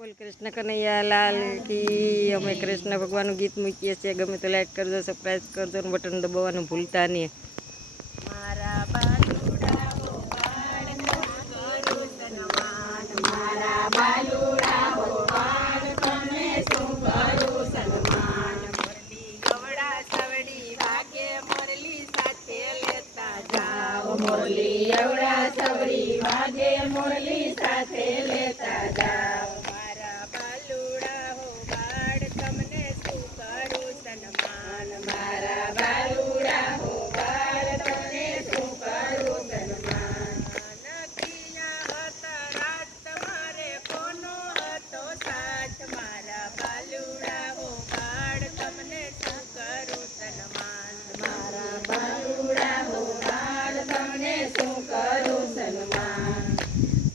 बोल कृष्ण कन्हैया लाल की। અમે કૃષ્ણ ભગવાનનું ગીત મૂકીએ છીએ. ગમે તો લાઈક કરજો, સબસ્ક્રાઈબ કરજો અને બટન દબાવવાનું ભૂલતા નહીં. મારા બાલુડા હો બાળ કરું સન્માન, મારા બાલુડા હો બાળ તમે શું કરું સન્માન. મોરલી ગવડા સવડી વાગે મોરલી સાથે લેતા જાઓ, મોરલી ગવડા સવડી વાગે મોરલી સાથે લેતા જાઓ. મારા બાલુડા હો બાળ તમને શું કરું સન્માન, મારા બાલુડા હો બાળ તમને શું કરું સન્માન. નકીના હતા રાત તમારે કોનો હતો સાથ, મારા બાલુડા હો બાળ તમને શું કરું સન્માન, મારા બાલુડા હો બાળ તમને શું કરું સન્માન.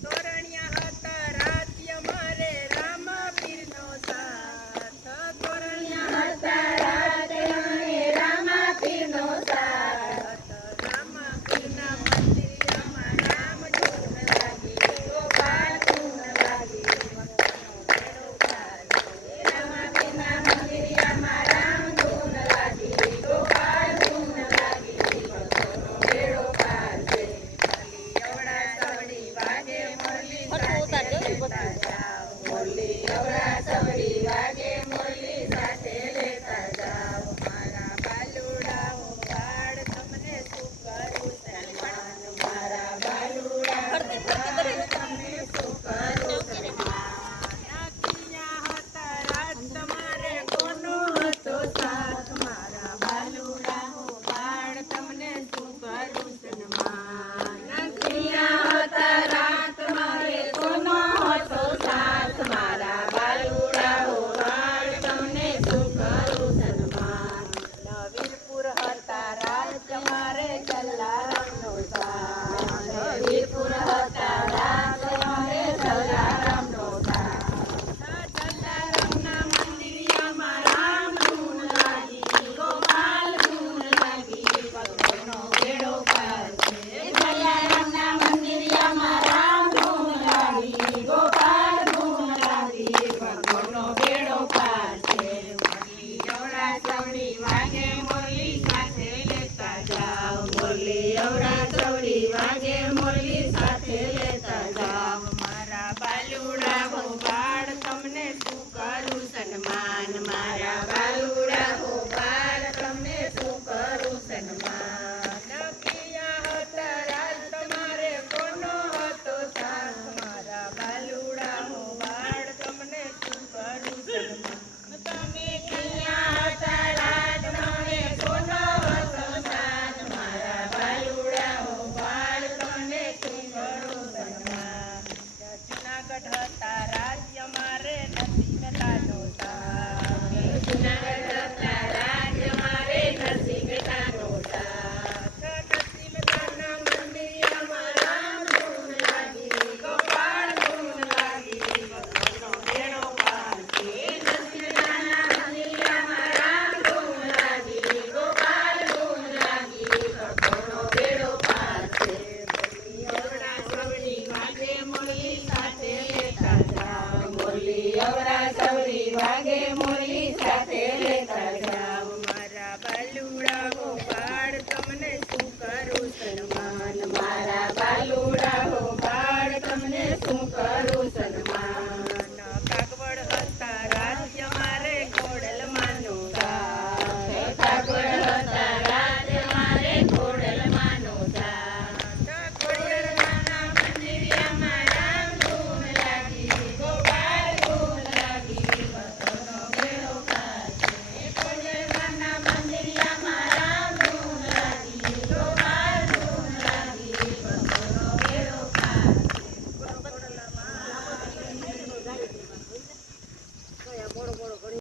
તોરણિયા હતા રાજ્ય મારે રામા પીરનો સાથ, તોરણિયા હતા રાજ્ય મારે રામા પીરનો સાથ. રામા પીરના મંદિરમાં રામ ધૂન લાગી, ગોપાળ ધૂન લાગી, ભક્તોનો ભેડો પાર. રામા પીરના મંદિરમાં રામ ધૂન લાગી, ગોપાળ ધૂન લાગી, ભક્તોનો ભેડો પાર છે. મોરલી અવળા સવડી વાગે મોરલી સાથે લેતા જાઓ, મોરલી અવળા સવડી વાગે મોરલી સાથે લેતા જાઓ. મારા બાલુડા હો બાળ તમને શું કરું સન્માન, મારા બાલુડા હો બાળ તમને શું કરું સન્માન. નકીના હતા રાત તમારે કોનો હતો સાથ, મારા બાલુડા હો બાળ તમને શું કરું સન્માન. નકીના હતા રાત મારે કોનો હતો સાથ, મારા બાલુડા હો બાળ તમને શું કરું સન્માન. વીરપુર હતા રાજ મારે જલારામનો સાથ, વીરપુર હતા રાજ મારે જલારામનો સાથ. જલારામના મંદિરમાં રામ ધૂન લાગી, ગોપાલ ધૂન લાગી, ભક્તોનો ભેડો પાર છે. જલારામના મંદિરમાં રામ ધૂન લાગી, ગોપાળ ધૂન લાગી, ભક્તોનો ભેડો પાર છે. મોરલી અવળા સવડી વાગે મોરલી સાથે લેતા જાઓ, મોરલી અવળા સવડી વાગે મોરલી સાથે લેતા જાઓ. મારા બાલુડા હો બાળ તમને શું કરું સન્માન, મારા બાલુડા હો બાળ તમને શું કરું સન્માન. નકીયા હતા રાજ તમારે કોનો હતો સાથ, મારા બાલુડા હો બાળ તમને શું કરું સન્માન. તમે કયા હતા રાજ તમારે કોનો હતો સાથ, મારા બાલુડા હો બાળ તમને શું કરું સન્માન. જુનાગઢ હતા રાજ્ય મારે નથી મહેતાનો સાથ, જુનાગઢ